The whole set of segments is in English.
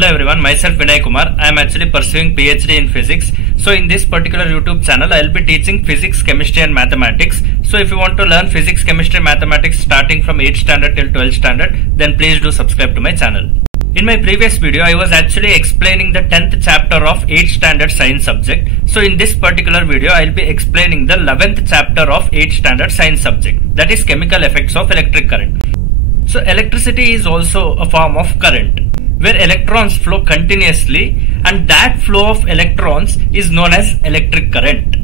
Hello everyone, myself Vinay Kumar. I am actually pursuing PhD in physics. So in this particular YouTube channel, I will be teaching physics, chemistry and mathematics. So if you want to learn physics, chemistry, mathematics starting from 8th standard till 12th standard, then please do subscribe to my channel. In my previous video, I was actually explaining the 10th chapter of 8th standard science subject. So in this particular video, I will be explaining the 11th chapter of 8th standard science subject, that is chemical effects of electric current. So electricity is also a form of current, where electrons flow continuously, and that flow of electrons is known as electric current.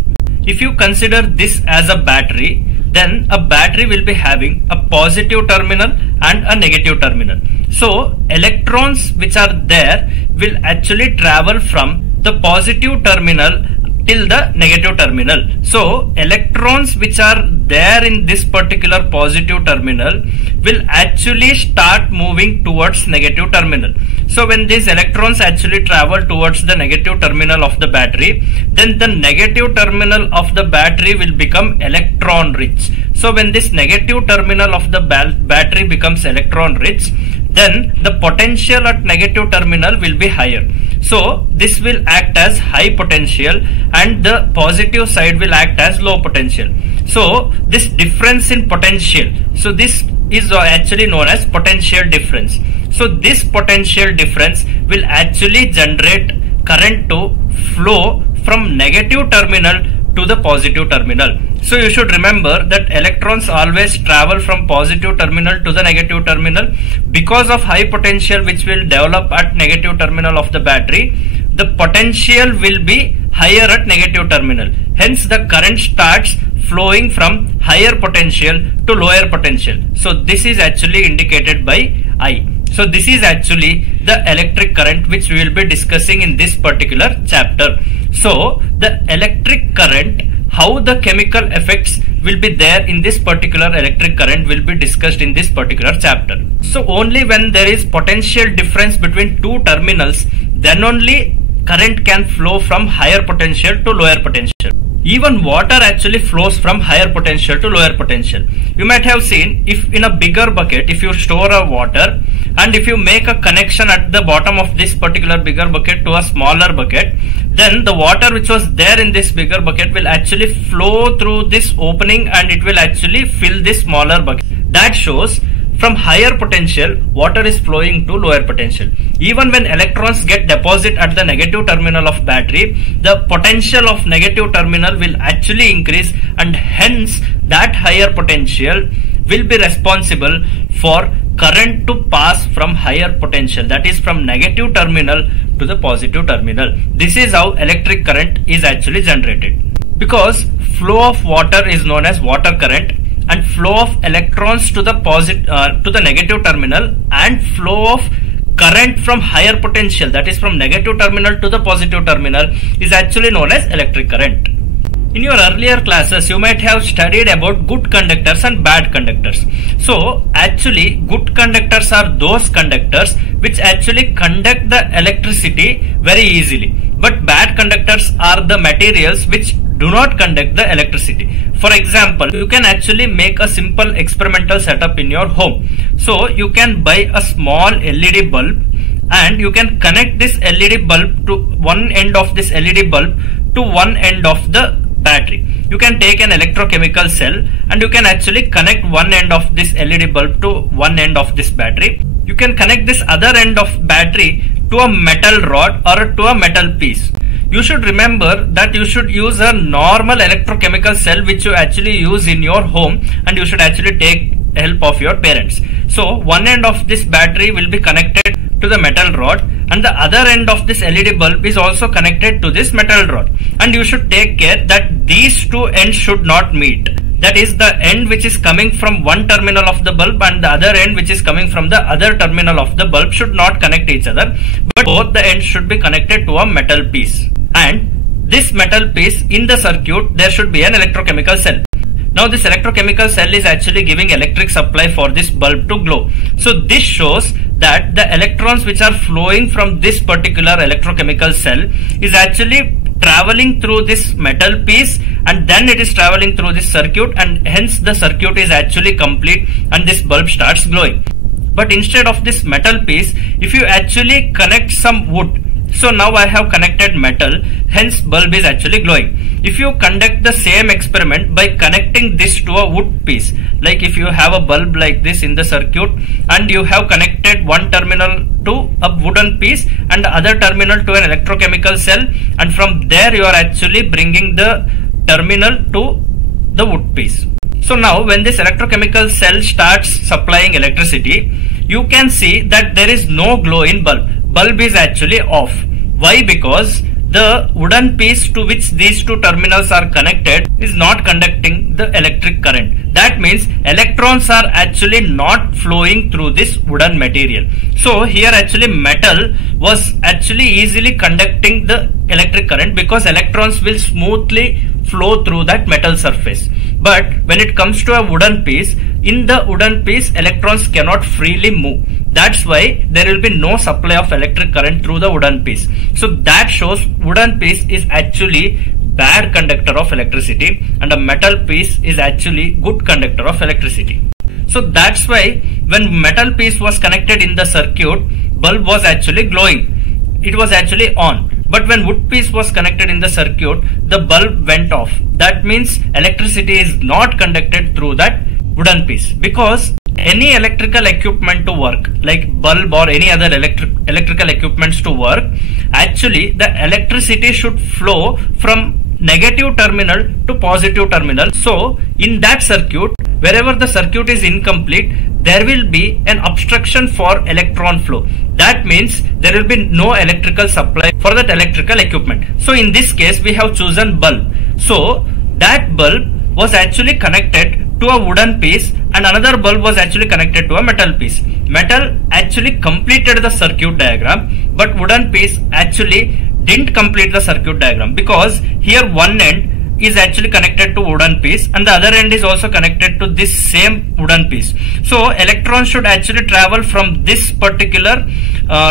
If you consider this as a battery, then a battery will be having a positive terminal and a negative terminal. So electrons which are there will actually travel from the positive terminal till the negative terminal. So electrons which are there in this particular positive terminal will actually start moving towards negative terminal. So when these electrons actually travel towards the negative terminal of the battery, then the negative terminal of the battery will become electron rich. So when this negative terminal of the battery becomes electron rich, then the potential at negative terminal will be higher. So this will act as high potential and the positive side will act as low potential. So this difference in potential, so this is actually known as potential difference. So this potential difference will actually generate current to flow from negative terminal to the positive terminal. So you should remember that electrons always travel from positive terminal to the negative terminal. Because of high potential which will develop at negative terminal of the battery, the potential will be higher at negative terminal. Hence the current starts flowing from higher potential to lower potential. So this is actually indicated by I. So this is actually the electric current which we will be discussing in this particular chapter. So the electric current, how the chemical effects will be there in this particular electric current will be discussed in this particular chapter. So only when there is potential difference between two terminals, then only current can flow from higher potential to lower potential. Even water actually flows from higher potential to lower potential. You might have seen, if in a bigger bucket, if you store a water and if you make a connection at the bottom of this particular bigger bucket to a smaller bucket, then the water which was there in this bigger bucket will actually flow through this opening and it will actually fill this smaller bucket. That shows from higher potential, water is flowing to lower potential. Even when electrons get deposited at the negative terminal of battery, the potential of negative terminal will actually increase, and hence that higher potential will be responsible for current to pass from higher potential, that is from negative terminal to the positive terminal. This is how electric current is actually generated. Because flow of water is known as water current, and flow of electrons to the negative terminal and flow of current from higher potential, that is from negative terminal to the positive terminal, is actually known as electric current. In your earlier classes, you might have studied about good conductors and bad conductors. So actually good conductors are those conductors which actually conduct the electricity very easily, but bad conductors are the materials which do not conduct the electricity. For example, you can actually make a simple experimental setup in your home. So you can buy a small LED bulb and you can connect this LED bulb to one end of this LED bulb to one end of the battery. You can take an electrochemical cell and you can actually connect one end of this LED bulb to one end of this battery. You can connect this other end of battery to a metal rod or to a metal piece. You should remember that you should use a normal electrochemical cell which you actually use in your home, and you should actually take help of your parents. So one end of this battery will be connected to the metal rod and the other end of this LED bulb is also connected to this metal rod, and you should take care that these two ends should not meet. That is, the end which is coming from one terminal of the bulb and the other end which is coming from the other terminal of the bulb should not connect each other, but both the ends should be connected to a metal piece. And this metal piece, in the circuit there should be an electrochemical cell. Now this electrochemical cell is actually giving electric supply for this bulb to glow. So this shows that the electrons which are flowing from this particular electrochemical cell is actually traveling through this metal piece, and then it is traveling through this circuit, and hence the circuit is actually complete and this bulb starts glowing. But instead of this metal piece, if you actually connect some wood, so now I have connected metal, hence bulb is actually glowing. If you conduct the same experiment by connecting this to a wood piece, like if you have a bulb like this in the circuit and you have connected one terminal to a wooden piece and the other terminal to an electrochemical cell, and from there you are actually bringing the terminal to the wood piece. So now when this electrochemical cell starts supplying electricity, you can see that there is no glow in bulb. Bulb is actually off. Why? Because the wooden piece to which these two terminals are connected is not conducting the electric current. That means electrons are actually not flowing through this wooden material. So here actually metal was actually easily conducting the electric current because electrons will smoothly flow through that metal surface. But when it comes to a wooden piece, in the wooden piece electrons cannot freely move. That's why there will be no supply of electric current through the wooden piece. So that shows wooden piece is actually bad conductor of electricity and a metal piece is actually good conductor of electricity. So that's why when metal piece was connected in the circuit, bulb was actually glowing. It was actually on. But when wood piece was connected in the circuit, the bulb went off. That means electricity is not conducted through that wooden piece, because any electrical equipment to work, like bulb or any other electrical equipments to work, actually the electricity should flow from negative terminal to positive terminal. So in that circuit, wherever the circuit is incomplete, there will be an obstruction for electron flow. That means there will be no electrical supply for that electrical equipment. So in this case we have chosen bulb. So that bulb was actually connected to a wooden piece and another bulb was actually connected to a metal piece. Metal actually completed the circuit diagram, but wooden piece actually didn't complete the circuit diagram, because here one end is actually connected to wooden piece and the other end is also connected to this same wooden piece. So electrons should actually travel from this particular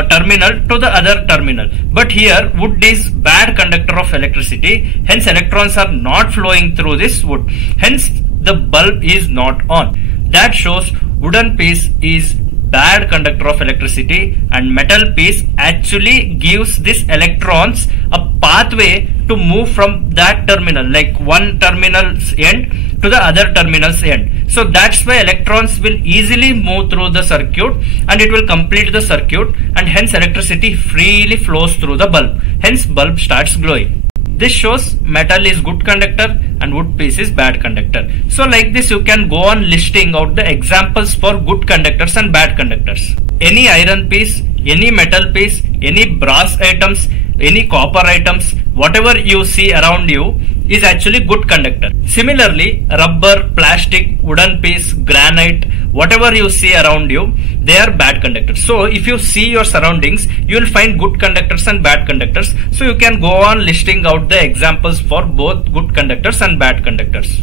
terminal to the other terminal, but here wood is bad conductor of electricity, hence electrons are not flowing through this wood, hence the bulb is not on. That shows wooden piece is bad conductor of electricity and metal piece actually gives these electrons a pathway to move from that terminal, like one terminal's end to the other terminal's end. So that's why electrons will easily move through the circuit and it will complete the circuit, and hence electricity freely flows through the bulb, hence bulb starts glowing. This shows metal is good conductor and wood piece is bad conductor. So like this you can go on listing out the examples for good conductors and bad conductors. Any iron piece, any metal piece, any brass items, any copper items, whatever you see around you is actually good conductor. Similarly, rubber, plastic, wooden piece, granite, whatever you see around you, they are bad conductors. So if you see your surroundings, you will find good conductors and bad conductors. So you can go on listing out the examples for both good conductors and bad conductors.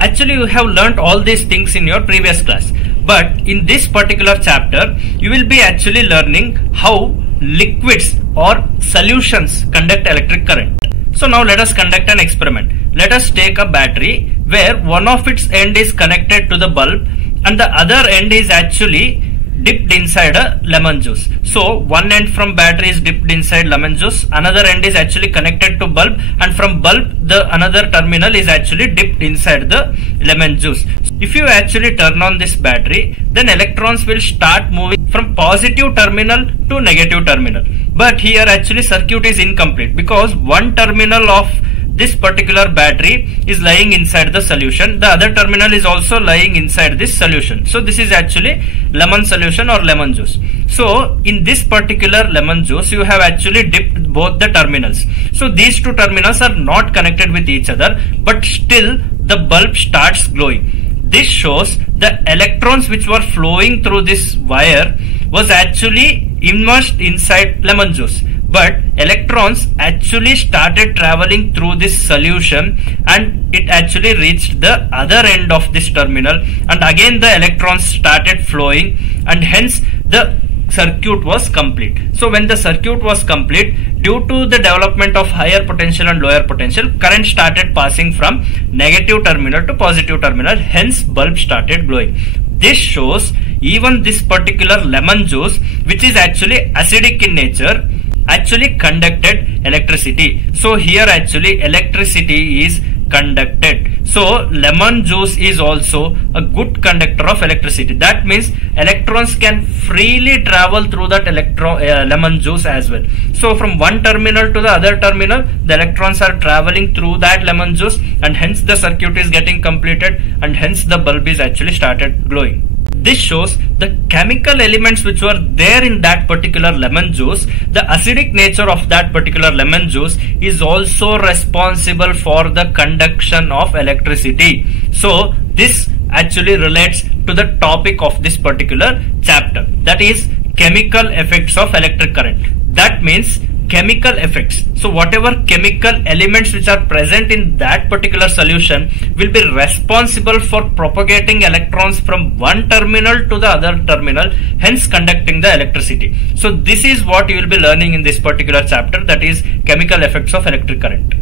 Actually, you have learnt all these things in your previous class, but in this particular chapter, you will be actually learning how liquids or solutions conduct electric current. So now let us conduct an experiment. Let us take a battery where one of its end is connected to the bulb and the other end is actually dipped inside a lemon juice. So one end from battery is dipped inside lemon juice, another end is actually connected to bulb, and from bulb the another terminal is actually dipped inside the lemon juice. If you actually turn on this battery, then electrons will start moving from positive terminal to negative terminal. But here actually circuit is incomplete because one terminal of this particular battery is lying inside the solution, the other terminal is also lying inside this solution. So this is actually lemon solution or lemon juice. So in this particular lemon juice you have actually dipped both the terminals. So these two terminals are not connected with each other, but still the bulb starts glowing. This shows the electrons which were flowing through this wire was actually immersed inside lemon juice. But electrons actually started traveling through this solution and it actually reached the other end of this terminal, and again the electrons started flowing and hence the circuit was complete. So when the circuit was complete, due to the development of higher potential and lower potential, current started passing from negative terminal to positive terminal, hence bulb started glowing. This shows even this particular lemon juice, which is actually acidic in nature, actually conducted electricity. So here actually electricity is conducted. So lemon juice is also a good conductor of electricity. That means electrons can freely travel through that lemon juice as well. So from one terminal to the other terminal, the electrons are traveling through that lemon juice, and hence the circuit is getting completed, and hence the bulb is actually started glowing. This shows the chemical elements which were there in that particular lemon juice. The acidic nature of that particular lemon juice is also responsible for the conduction of electricity. So this actually relates to the topic of this particular chapter, that is chemical effects of electric current. That means chemical effects. So whatever chemical elements which are present in that particular solution will be responsible for propagating electrons from one terminal to the other terminal, hence conducting the electricity. So this is what you will be learning in this particular chapter, that is chemical effects of electric current.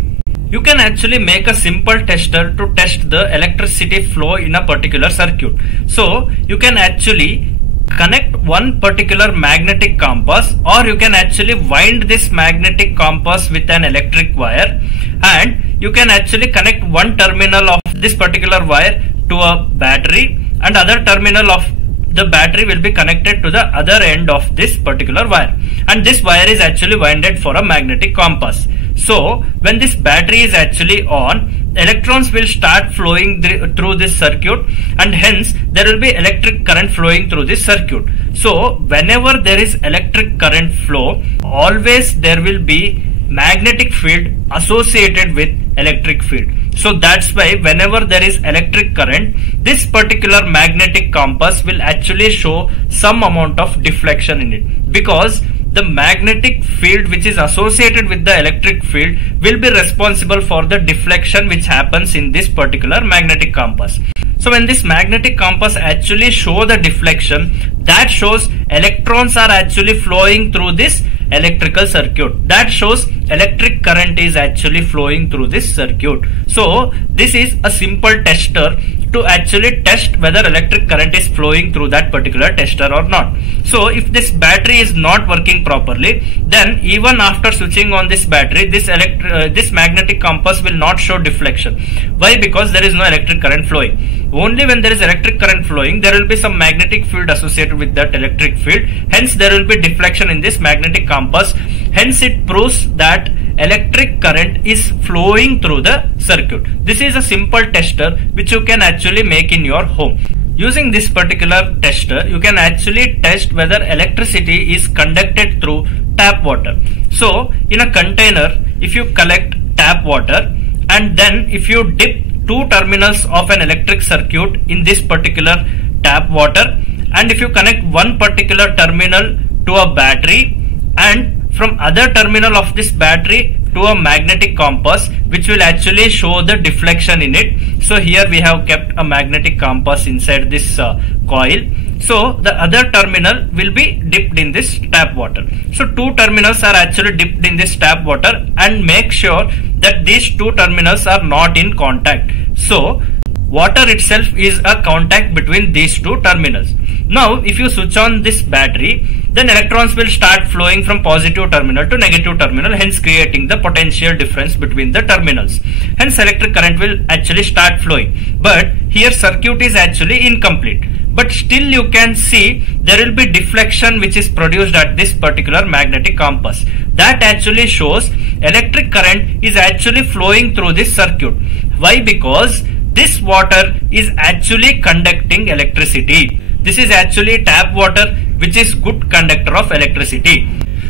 You can actually make a simple tester to test the electricity flow in a particular circuit. So you can actually connect one particular magnetic compass, or you can actually wind this magnetic compass with an electric wire, and you can actually connect one terminal of this particular wire to a battery, and other terminal of the battery will be connected to the other end of this particular wire, and this wire is actually winded for a magnetic compass. So when this battery is actually on, electrons will start flowing through this circuit, and hence there will be electric current flowing through this circuit. So whenever there is electric current flow, always there will be magnetic field associated with electric field. So that's why whenever there is electric current, this particular magnetic compass will actually show some amount of deflection in it, because the magnetic field which is associated with the electric field will be responsible for the deflection which happens in this particular magnetic compass. So when this magnetic compass actually show the deflection, that shows electrons are actually flowing through this electrical circuit. That shows electric current is actually flowing through this circuit. So this is a simple tester to actually test whether electric current is flowing through that particular tester or not. So if this battery is not working properly, then even after switching on this battery, this magnetic compass will not show deflection. Why? Because there is no electric current flowing. Only when there is electric current flowing, there will be some magnetic field associated with that electric field. Hence there will be deflection in this magnetic compass. Hence it proves that electric current is flowing through the circuit. This is a simple tester which you can actually make in your home. Using this particular tester, you can actually test whether electricity is conducted through tap water. So in a container, if you collect tap water, and then if you dip two terminals of an electric circuit in this particular tap water, and if you connect one particular terminal to a battery, and from other terminal of this battery to a magnetic compass, which will actually show the deflection in it. So here we have kept a magnetic compass inside this coil. So the other terminal will be dipped in this tap water. So two terminals are actually dipped in this tap water, and make sure that these two terminals are not in contact. So water itself is a contact between these two terminals. Now if you switch on this battery, then electrons will start flowing from positive terminal to negative terminal, hence creating the potential difference between the terminals. Hence electric current will actually start flowing. But here circuit is actually incomplete. But still you can see there will be deflection which is produced at this particular magnetic compass. That actually shows electric current is actually flowing through this circuit. Why? Because this water is actually conducting electricity. This is actually tap water which is good conductor of electricity.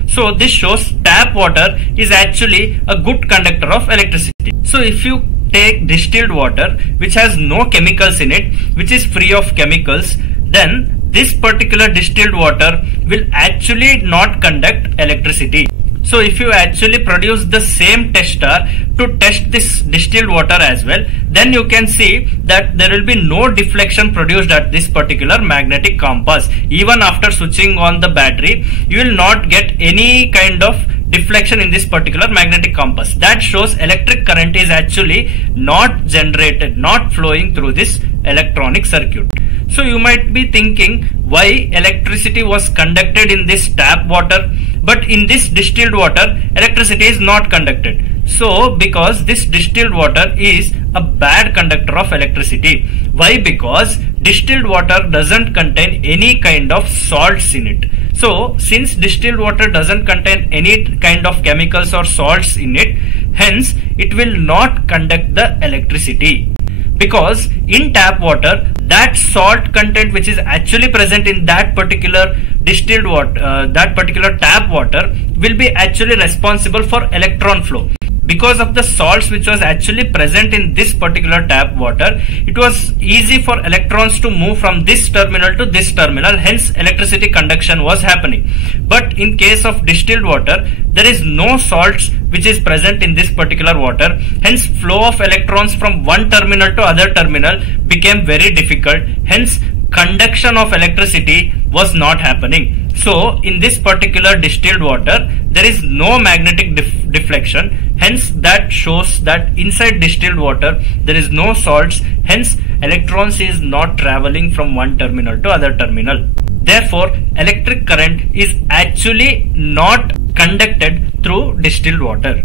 So this shows tap water is actually a good conductor of electricity. So if you take distilled water which has no chemicals in it, which is free of chemicals, then this particular distilled water will actually not conduct electricity. So if you actually produce the same tester to test this distilled water as well, then you can see that there will be no deflection produced at this particular magnetic compass. Even after switching on the battery, you will not get any kind of deflection in this particular magnetic compass. That shows electric current is actually not generated, not flowing through this electronic circuit. So you might be thinking why electricity was conducted in this tap water, but in this distilled water electricity is not conducted. So because this distilled water is a bad conductor of electricity. Why? Because distilled water doesn't contain any kind of salts in it. So since distilled water doesn't contain any kind of chemicals or salts in it, hence it will not conduct the electricity. Because in tap water, that salt content which is actually present in that particular distilled water, that particular tap water will be actually responsible for electron flow. Because of the salts which was actually present in this particular tap water, it was easy for electrons to move from this terminal to this terminal, hence electricity conduction was happening. But in case of distilled water, there is no salts which is present in this particular water, hence flow of electrons from one terminal to other terminal became very difficult, hence conduction of electricity was not happening. So in this particular distilled water, there is no magnetic deflection, hence that shows that inside distilled water there is no salts, hence electrons is not traveling from one terminal to other terminal. Therefore electric current is actually not conducted through distilled water.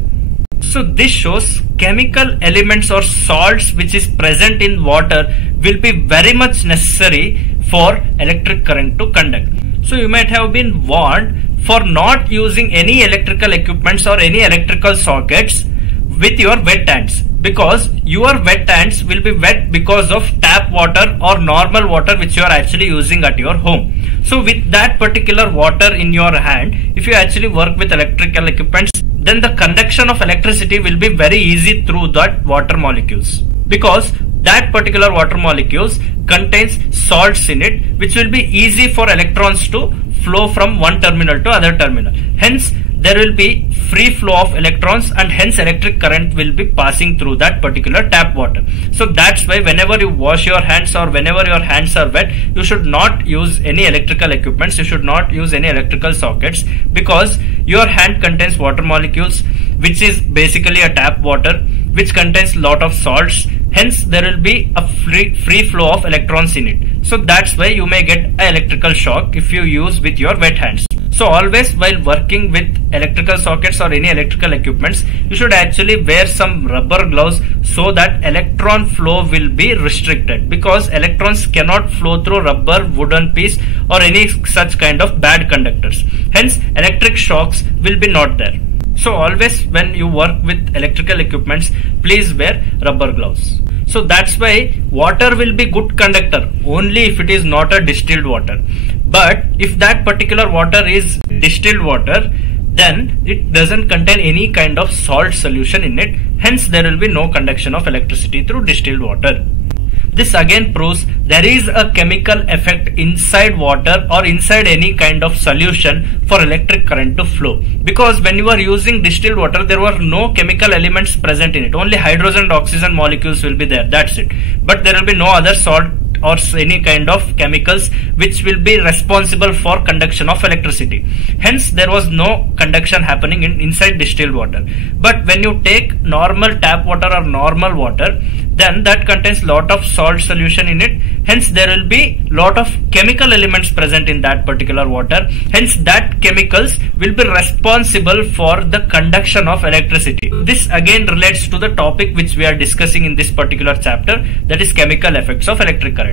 So this shows chemical elements or salts which is present in water will be very much necessary for electric current to conduct. So you might have been warned for not using any electrical equipments or any electrical sockets with your wet hands, because your wet hands will be wet because of tap water or normal water which you are actually using at your home. So with that particular water in your hand, if you actually work with electrical equipments, then the conduction of electricity will be very easy through that water molecules, because that particular water molecules contains salts in it, which will be easy for electrons to flow from one terminal to other terminal. Hence there will be free flow of electrons, and hence electric current will be passing through that particular tap water. So that's why whenever you wash your hands or whenever your hands are wet, you should not use any electrical equipments, you should not use any electrical sockets, because your hand contains water molecules, which is basically a tap water which contains lot of salts, hence there will be a free flow of electrons in it. So that's why you may get an electrical shock if you use with your wet hands. So always while working with electrical sockets or any electrical equipments, you should actually wear some rubber gloves so that electron flow will be restricted, because electrons cannot flow through rubber, wooden piece or any such kind of bad conductors. Hence electric shocks will be not there. So always when you work with electrical equipments, please wear rubber gloves. So that's why water will be good conductor only if it is not a distilled water. But if that particular water is distilled water, then it doesn't contain any kind of salt solution in it. Hence there will be no conduction of electricity through distilled water. This again proves there is a chemical effect inside water or inside any kind of solution for electric current to flow. Because when you are using distilled water, there were no chemical elements present in it. Only hydrogen and oxygen molecules will be there. That's it. But there will be no other salt or any kind of chemicals which will be responsible for conduction of electricity. Hence there was no conduction happening inside distilled water. But when you take normal tap water or normal water, then that contains lot of salt solution in it. Hence there will be lot of chemical elements present in that particular water. Hence that chemicals will be responsible for the conduction of electricity. This again relates to the topic which we are discussing in this particular chapter, that is chemical effects of electric current.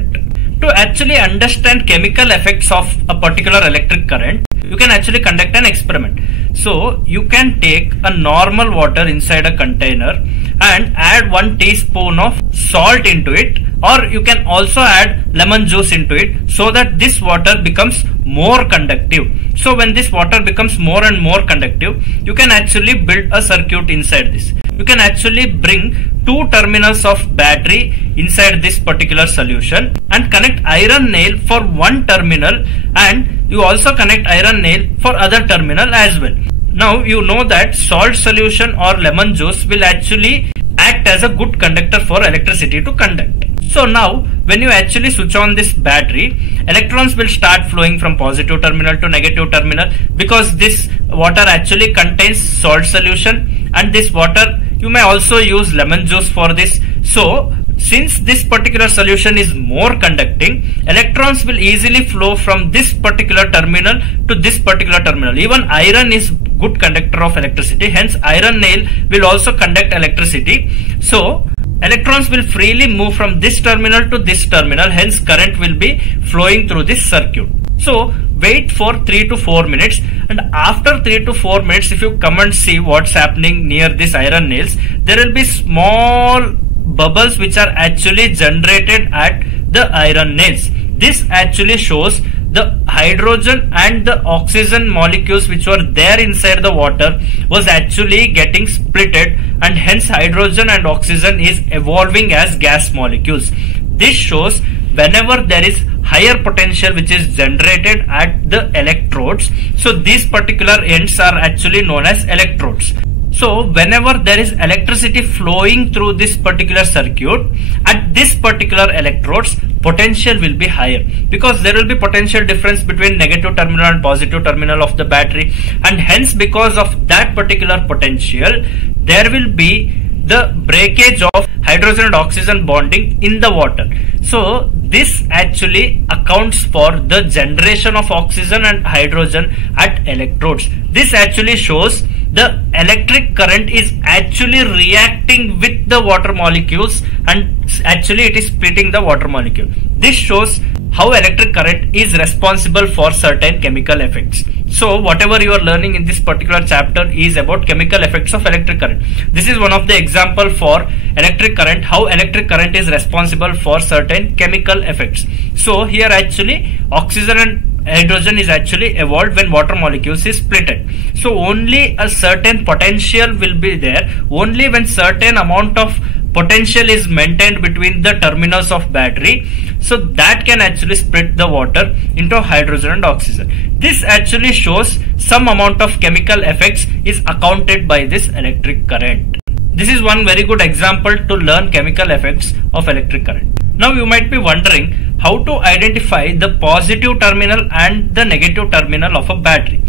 To actually understand chemical effects of a particular electric current, you can actually conduct an experiment. So you can take a normal water inside a container and add 1 teaspoon of salt into it, or you can also add lemon juice into it, so that this water becomes more conductive. So when this water becomes more and more conductive, you can actually build a circuit inside this. You can actually bring 2 terminals of battery inside this particular solution and connect iron nail for 1 terminal, and you also connect iron nail for other terminal as well. Now you know that salt solution or lemon juice will actually act as a good conductor for electricity to conduct. So now when you actually switch on this battery, electrons will start flowing from positive terminal to negative terminal, because this water actually contains salt solution, and this water you may also use lemon juice for this. So since this particular solution is more conducting, electrons will easily flow from this particular terminal to this particular terminal. Even iron is good conductor of electricity, hence iron nail will also conduct electricity. So electrons will freely move from this terminal to this terminal, hence current will be flowing through this circuit. So wait for 3 to 4 minutes, and after 3 to 4 minutes, if you come and see what's happening near this iron nails, there will be small bubbles which are actually generated at the iron nails. This actually shows the hydrogen and the oxygen molecules which were there inside the water was actually getting splitted, and hence hydrogen and oxygen is evolving as gas molecules. This shows whenever there is higher potential which is generated at the electrodes, so these particular ends are actually known as electrodes. So whenever there is electricity flowing through this particular circuit, at this particular electrodes, potential will be higher, because there will be potential difference between negative terminal and positive terminal of the battery, and hence because of that particular potential, there will be the breakage of hydrogen and oxygen bonding in the water. So this actually accounts for the generation of oxygen and hydrogen at electrodes. This actually shows the electric current is actually reacting with the water molecules, and actually it is splitting the water molecule. This shows how electric current is responsible for certain chemical effects. So whatever you are learning in this particular chapter is about chemical effects of electric current. This is one of the example for electric current, how electric current is responsible for certain chemical effects. So here actually oxygen and hydrogen is actually evolved when water molecules is splitted. So only a certain potential will be there only when certain amount of potential is maintained between the terminals of battery, so that can actually split the water into hydrogen and oxygen. This actually shows some amount of chemical effects is accounted by this electric current. This is one very good example to learn chemical effects of electric current. Now you might be wondering how to identify the positive terminal and the negative terminal of a battery.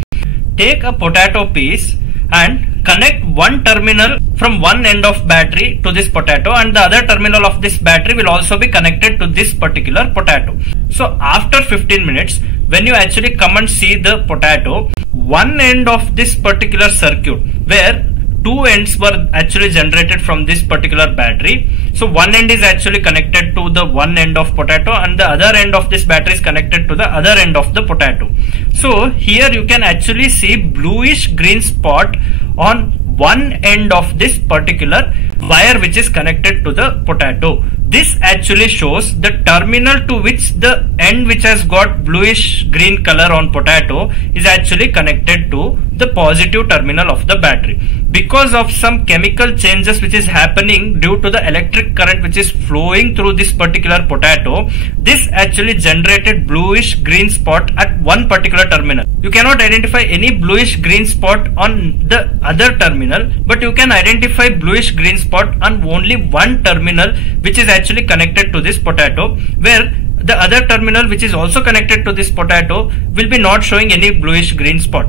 Take a potato piece and connect one terminal from one end of battery to this potato, and the other terminal of this battery will also be connected to this particular potato. So after 15 minutes, when you actually come and see the potato, one end of this particular circuit where two ends were actually generated from this particular battery. So one end is actually connected to the one end of potato, and the other end of this battery is connected to the other end of the potato. So here you can actually see bluish green spot on one end of this particular wire which is connected to the potato. This actually shows the terminal to which the end which has got bluish green color on potato is actually connected to the positive terminal of the battery. Because of some chemical changes which is happening due to the electric current which is flowing through this particular potato, this actually generated bluish green spot at one particular terminal. You cannot identify any bluish green spot on the other terminal, but you can identify bluish green spot on only one terminal which is actually connected to this potato, where the other terminal which is also connected to this potato will be not showing any bluish green spot.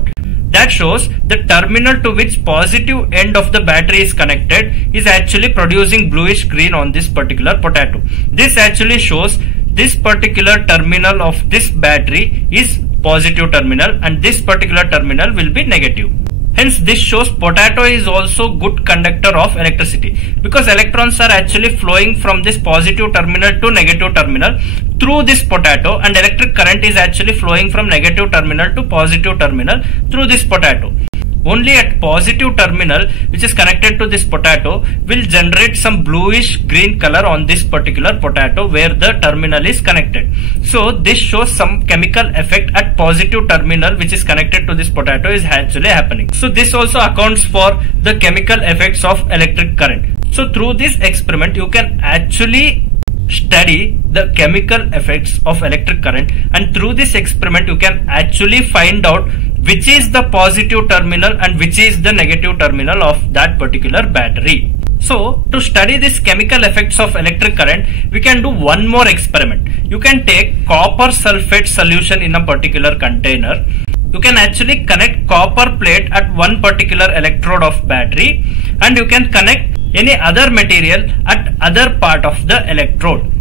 That shows the terminal to which positive end of the battery is connected is actually producing bluish green on this particular potato. This actually shows this particular terminal of this battery is positive terminal and this particular terminal will be negative. Hence this shows potato is also good conductor of electricity, because electrons are actually flowing from this positive terminal to negative terminal through this potato, and electric current is actually flowing from negative terminal to positive terminal through this potato. Only at positive terminal which is connected to this potato will generate some bluish green color on this particular potato where the terminal is connected. So this shows some chemical effect at positive terminal which is connected to this potato is actually happening. So this also accounts for the chemical effects of electric current. So through this experiment you can actually study the chemical effects of electric current, and through this experiment you can actually find out which is the positive terminal and which is the negative terminal of that particular battery. So to study this chemical effects of electric current, we can do one more experiment. You can take copper sulfate solution in a particular container. You can actually connect copper plate at one particular electrode of battery, and you can connect any other material at other part of the electrode.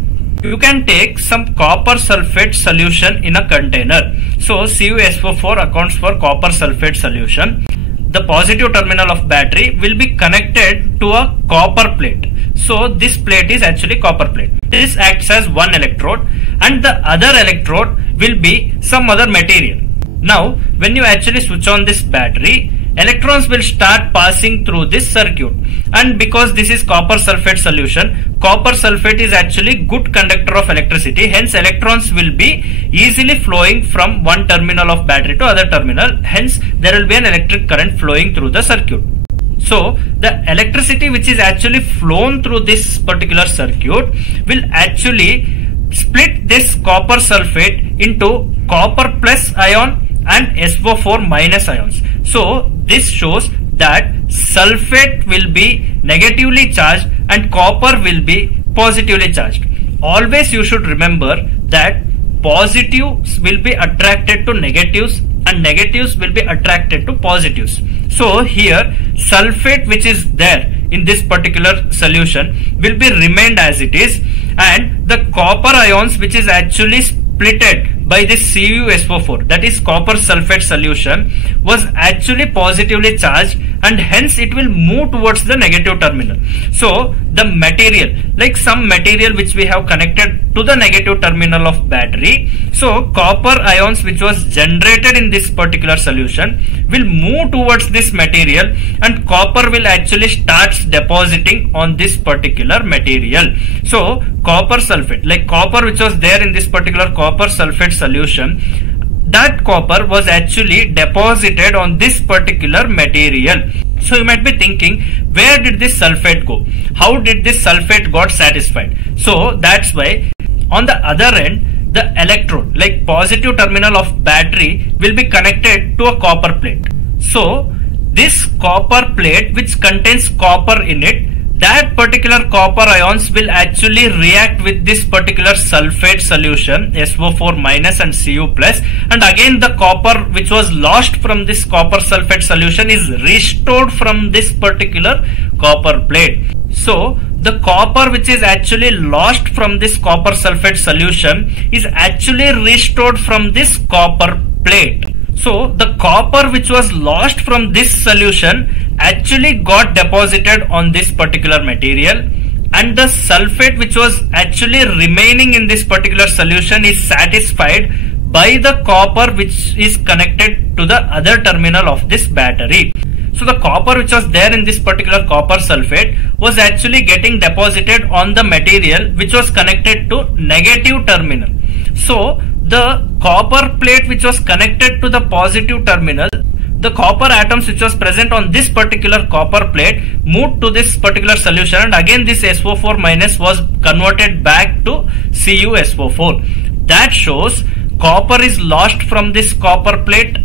You can take some copper sulfate solution in a container. So CuSO4 accounts for copper sulfate solution. The positive terminal of battery will be connected to a copper plate. So this plate is actually copper plate. This acts as one electrode and the other electrode will be some other material. Now when you actually switch on this battery, electrons will start passing through this circuit, and because this is copper sulfate solution, copper sulfate is actually good conductor of electricity, hence electrons will be easily flowing from one terminal of battery to other terminal, hence there will be an electric current flowing through the circuit. So the electricity which is actually flown through this particular circuit will actually split this copper sulfate into copper plus ion and SO4 minus ions. So this shows that sulfate will be negatively charged and copper will be positively charged. Always you should remember that positives will be attracted to negatives and negatives will be attracted to positives. So here sulfate which is there in this particular solution will be remained as it is, and the copper ions which is actually splitted by this CuSO4, that is copper sulfate solution, was actually positively charged and hence it will move towards the negative terminal. So the material, like some material which we have connected to the negative terminal of battery, so copper ions which was generated in this particular solution will move towards this material and copper will actually start depositing on this particular material. So copper sulfate, like copper which was there in this particular copper sulfate solution, that copper was actually deposited on this particular material. So you might be thinking, where did this sulfate go? How did this sulfate got satisfied? So that's why on the other end, the electrode, like positive terminal of battery, will be connected to a copper plate. So this copper plate which contains copper in it, that particular copper ions will actually react with this particular sulfate solution, SO4 minus and Cu plus, and again the copper which was lost from this copper sulfate solution is restored from this particular copper plate. So the copper which is actually lost from this copper sulfate solution is actually restored from this copper plate. So the copper which was lost from this solution actually got deposited on this particular material, and the sulfate which was actually remaining in this particular solution is satisfied by the copper which is connected to the other terminal of this battery. So the copper which was there in this particular copper sulfate was actually getting deposited on the material which was connected to negative terminal. So the copper plate which was connected to the positive terminal, the copper atoms which was present on this particular copper plate moved to this particular solution, and again this SO4 minus was converted back to CuSO4. That shows copper is lost from this copper plate,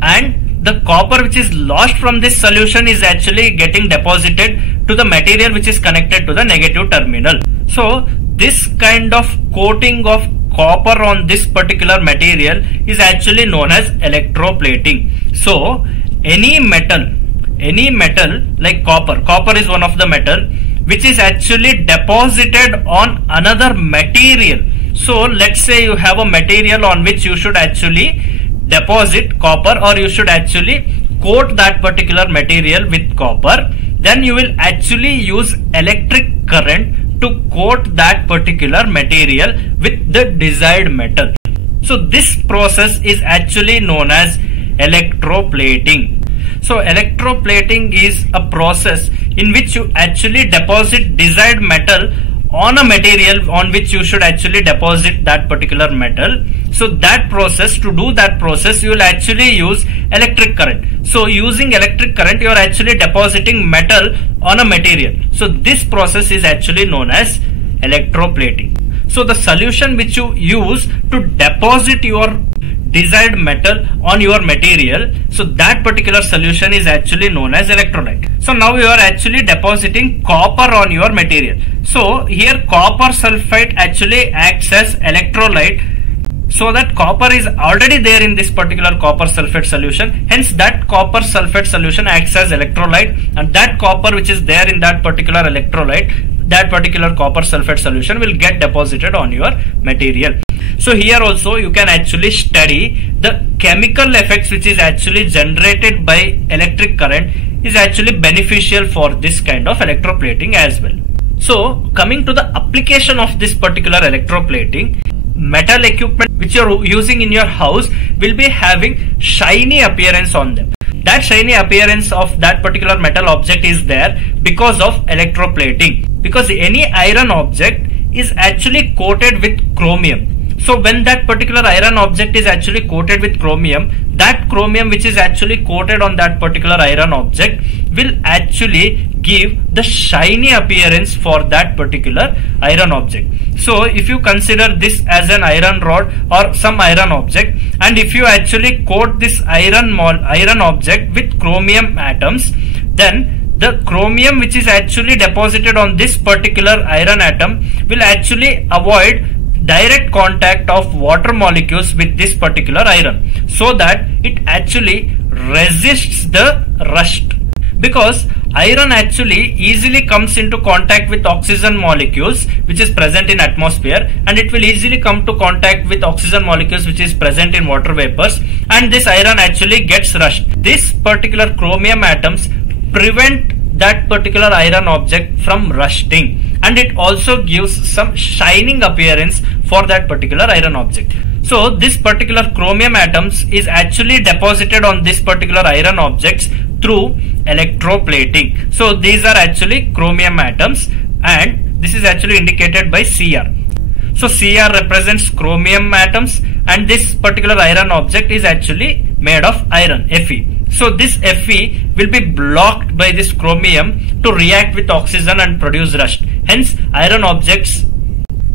and the copper which is lost from this solution is actually getting deposited to the material which is connected to the negative terminal. So this kind of coating of copper on this particular material is actually known as electroplating. So any metal like copper is one of the metal which is actually deposited on another material. So let's say you have a material on which you should actually deposit copper, or you should actually coat that particular material with copper, then you will actually use electric current to coat that particular material with the desired metal. So this process is actually known as electroplating. So electroplating is a process in which you actually deposit desired metal on a material on which you should actually deposit that particular metal. So that process, to do that process, you will actually use electric current. So using electric current, you are actually depositing metal on a material. So this process is actually known as electroplating. So the solution which you use to deposit your desired metal on your material, so that particular solution is actually known as electrolyte. So now you are actually depositing copper on your material. So here copper sulfate actually acts as electrolyte. So that copper is already there in this particular copper sulfate solution. Hence that copper sulfate solution acts as electrolyte, and that copper which is there in that particular electrolyte, that particular copper sulfate solution will get deposited on your material. So here also you can actually study the chemical effects which is actually generated by electric current is actually beneficial for this kind of electroplating as well. So coming to the application of this particular electroplating, metal equipment which you are using in your house will be having shiny appearance on them. That shiny appearance of that particular metal object is there because of electroplating, because any iron object is actually coated with chromium. So when that particular iron object is actually coated with chromium, that chromium which is actually coated on that particular iron object will actually give the shiny appearance for that particular iron object. So if you consider this as an iron rod or some iron object, and if you actually coat this iron object with chromium atoms, then the chromium which is actually deposited on this particular iron atom will actually avoid direct contact of water molecules with this particular iron, so that it actually resists the rust, because iron actually easily comes into contact with oxygen molecules which is present in atmosphere, and it will easily come to contact with oxygen molecules which is present in water vapors, and this iron actually gets rust. This particular chromium atoms prevent that particular iron object from rusting, and it also gives some shining appearance for that particular iron object. So this particular chromium atoms is actually deposited on this particular iron objects through electroplating. So these are actually chromium atoms, and this is actually indicated by Cr. So Cr represents chromium atoms, and this particular iron object is actually made of iron, Fe. So this Fe will be blocked by this chromium to react with oxygen and produce rust. Hence iron objects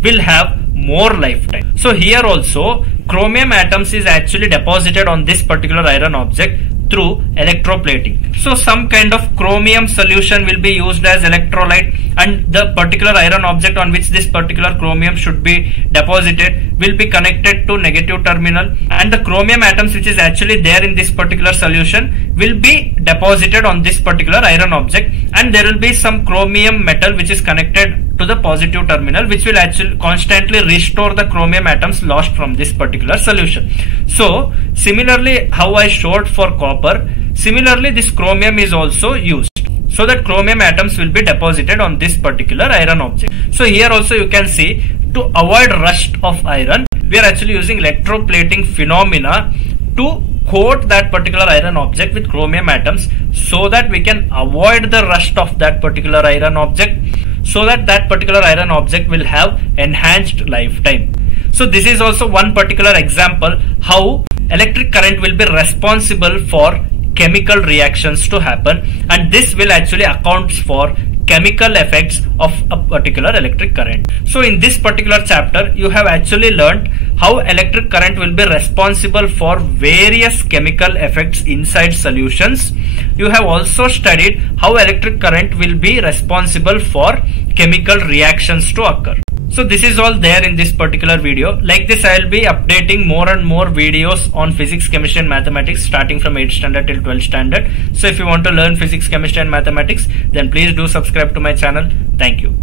will have more lifetime. So here also chromium atoms is actually deposited on this particular iron object through electroplating. So some kind of chromium solution will be used as electrolyte, and the particular iron object on which this particular chromium should be deposited will be connected to negative terminal, and the chromium atoms which is actually there in this particular solution will be deposited on this particular iron object, and there will be some chromium metal which is connected to the positive terminal, which will actually constantly restore the chromium atoms lost from this particular solution. So similarly, how I showed for copper, similarly this chromium is also used, so that chromium atoms will be deposited on this particular iron object. So here also you can see, to avoid rust of iron, we are actually using electroplating phenomena to coat that particular iron object with chromium atoms, so that we can avoid the rust of that particular iron object, so that that particular iron object will have enhanced lifetime. So this is also one particular example how electric current will be responsible for chemical reactions to happen, and this will actually account for chemical effects of a particular electric current. So in this particular chapter you have actually learned how electric current will be responsible for various chemical effects inside solutions. You have also studied how electric current will be responsible for chemical reactions to occur. So this is all there in this particular video. Like this, I will be updating more and more videos on physics, chemistry and mathematics starting from 8th standard till 12th standard. So if you want to learn physics, chemistry and mathematics, then please do subscribe to my channel. Thank you.